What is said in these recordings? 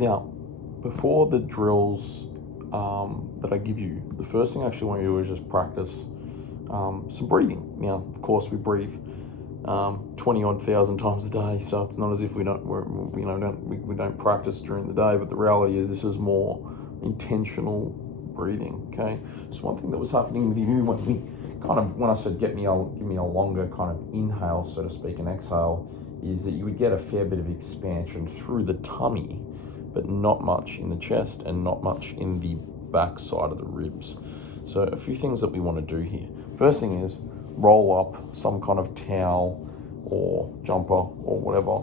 Now, before the drills that I give you, the first thing I actually want you to do is just practice some breathing. Now, of course, we breathe 20 odd thousand times a day, so it's not as if we don't practice during the day. But the reality is, this is more intentional breathing. Okay, so one thing that was happening with you when I said give me a longer kind of inhale, so to speak, and exhale, is that you would get a fair bit of expansion through the tummy, but not much in the chest and not much in the back side of the ribs. So a few things that we want to do here. First thing is roll up some kind of towel or jumper or whatever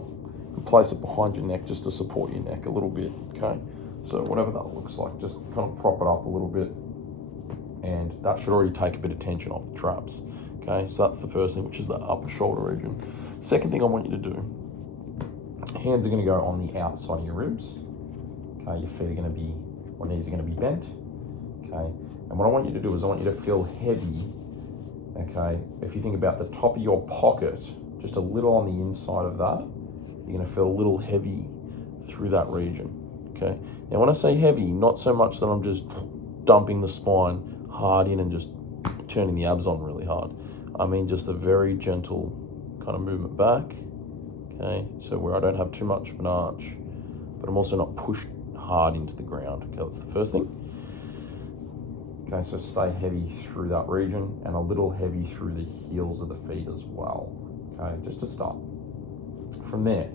and place it behind your neck just to support your neck a little bit, okay? So whatever that looks like, just kind of prop it up a little bit, and that should already take a bit of tension off the traps, okay? So that's the first thing, which is the upper shoulder region. Second thing I want you to do, hands are going to go on the outside of your ribs, okay? Your feet are going to be, or knees are going to be bent, okay? And what I want you to do is I want you to feel heavy, okay? If you think about the top of your pocket, just a little on the inside of that, you're going to feel a little heavy through that region, okay? Now when I say heavy, not so much that I'm just dumping the spine hard in and just turning the abs on really hard. I mean just a very gentle kind of movement back, okay? So where I don't have too much of an arch, but I'm also not pushed hard into the ground, okay? That's the first thing. Okay, so stay heavy through that region and a little heavy through the heels of the feet as well, okay, just to start. From there,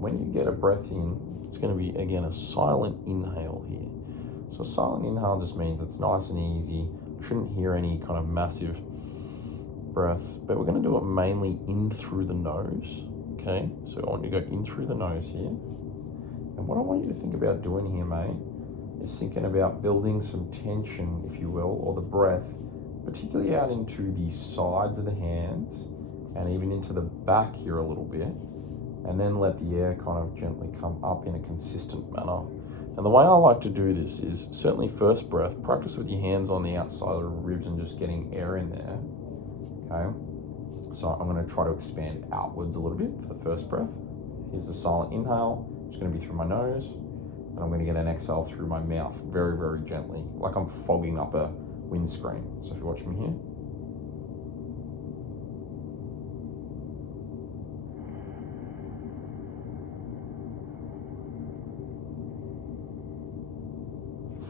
when you get a breath in, it's going to be, again, a silent inhale here. So silent inhale just means it's nice and easy. Shouldn't hear any kind of massive breaths, but we're going to do it mainly in through the nose, okay? So I want you to go in through the nose here. And what I want you to think about doing here, mate, is thinking about building some tension, if you will, or the breath, particularly out into the sides of the hands and even into the back here a little bit, and then let the air kind of gently come up in a consistent manner. And the way I like to do this is certainly first breath, practice with your hands on the outside of the ribs and just getting air in there, okay? So I'm going to try to expand outwards a little bit for the first breath. Here's the silent inhale, it's going to be through my nose, and I'm going to get an exhale through my mouth very, very gently, like I'm fogging up a windscreen. So if you watch me here.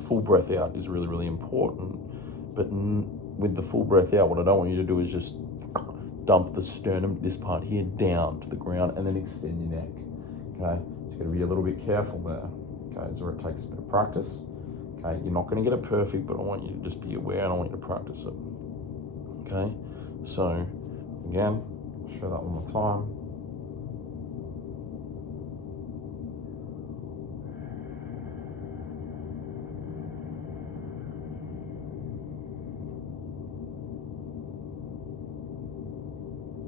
Full breath out is really, really important, but with the full breath out, what I don't want you to do is just dump the sternum, this part here, down to the ground and then extend your neck, okay? So you've got to be a little bit careful there, okay? So it takes a bit of practice, okay? You're not going to get it perfect, but I want you to just be aware and I want you to practice it, okay? So again, I'll show that one more time.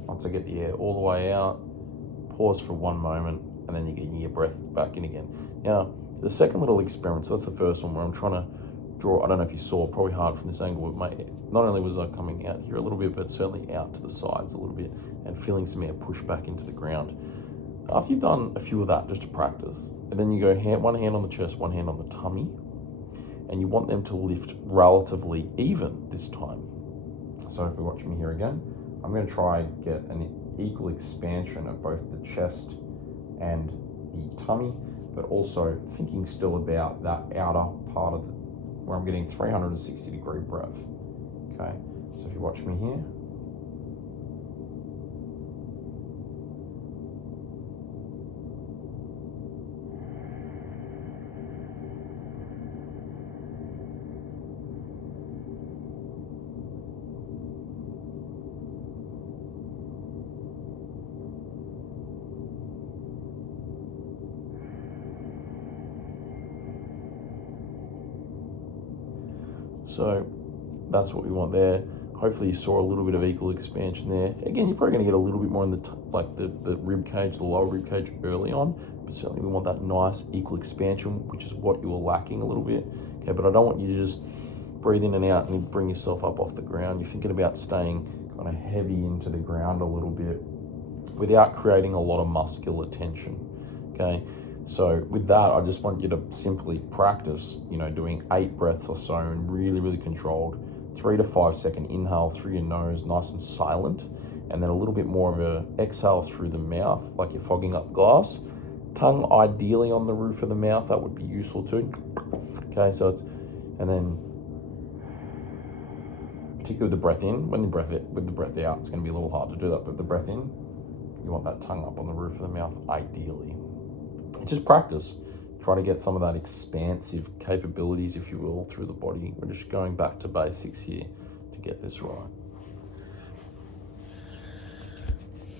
Once I get the air all the way out, pause for one moment, and then you get your breath back in again. Now, the second little experiment, so that's the first one where I'm trying to draw, I don't know if you saw, probably hard from this angle, but not only was I coming out here a little bit, but certainly out to the sides a little bit, and feeling some air push back into the ground. After you've done a few of that, just to practice, and then you go one hand on the chest, one hand on the tummy, and you want them to lift relatively even this time. So if you're watching me here again, I'm going to try and get an equal expansion of both the chest and the tummy, but also thinking still about that outer part of where I'm getting 360-degree breath, okay? So if you watch me here, so that's what we want there. Hopefully you saw a little bit of equal expansion there. Again, you're probably going to get a little bit more in the rib cage, the lower rib cage early on, but certainly we want that nice equal expansion, which is what you were lacking a little bit. Okay, but I don't want you to just breathe in and out and bring yourself up off the ground. You're thinking about staying kind of heavy into the ground a little bit without creating a lot of muscular tension. Okay, So with that, I just want you to simply practice, doing 8 breaths or so and really, really controlled. 3 to 5 second inhale through your nose, nice and silent, and then a little bit more of a exhale through the mouth, like you're fogging up glass. Tongue ideally on the roof of the mouth, that would be useful too. Okay, so and then particularly with the breath in, with the breath out, it's going to be a little hard to do that, but with the breath in, you want that tongue up on the roof of the mouth ideally. Just practice. Try to get some of that expansive capabilities, if you will, through the body. We're just going back to basics here to get this right.